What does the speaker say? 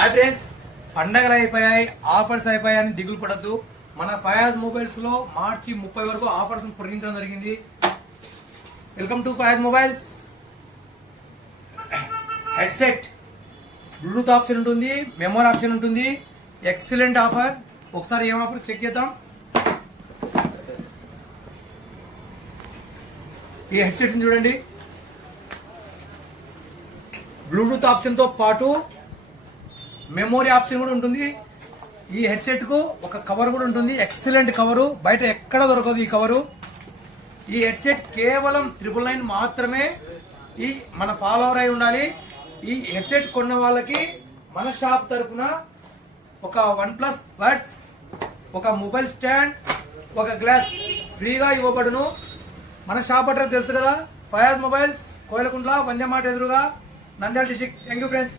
Hi friends, పండగలు అయిపోయాయి, offers అయిపోయాయని దిగులు పడద్దు. మన ఫయాజ్ మొబైల్స్ లో మార్చి 30 వరకు ఆఫర్స్ పొడిగించడం జరిగింది. Welcome to Fayaz mobiles. Headset Bluetooth option ఉంటుంది, మెమరీ ఆప్షన్ ఉంటుంది. Excellent offer. ఒకసారి ఏం ఆఫర్ చెక్ చేద్దాం. ఈ హెడ్సెట్ చూడండి, బ్లూటూత్ ఆప్షన్ తో పాటు మెమరీ ఆప్షన్ కూడా ఉంటుంది. ఈ హెడ్సెట్ కు ఒక కవర్ కూడా ఉంటుంది, ఎక్సలెంట్ కవరు, బయట ఎక్కడ దొరకదు ఈ కవరు. ఈ హెడ్సెట్ కేవలం 999 మాత్రమే. ఈ మన ఫాలోవర్ అయి ఉండాలి. ఈ హెడ్సెట్ కొన్న వాళ్ళకి మన షాప్ తరఫున ఒక OnePlus బడ్స్, ఒక మొబైల్ స్టాండ్, ఒక గ్లాస్ ఫ్రీగా ఇవ్వబడును. మన షాప్ అడ్రస్ తెలుసు కదా, ఫయాజ్ మొబైల్స్, కోయలకుంట్ల, వంజమాట ఎదురుగా, Nandyal district. Thank you friends.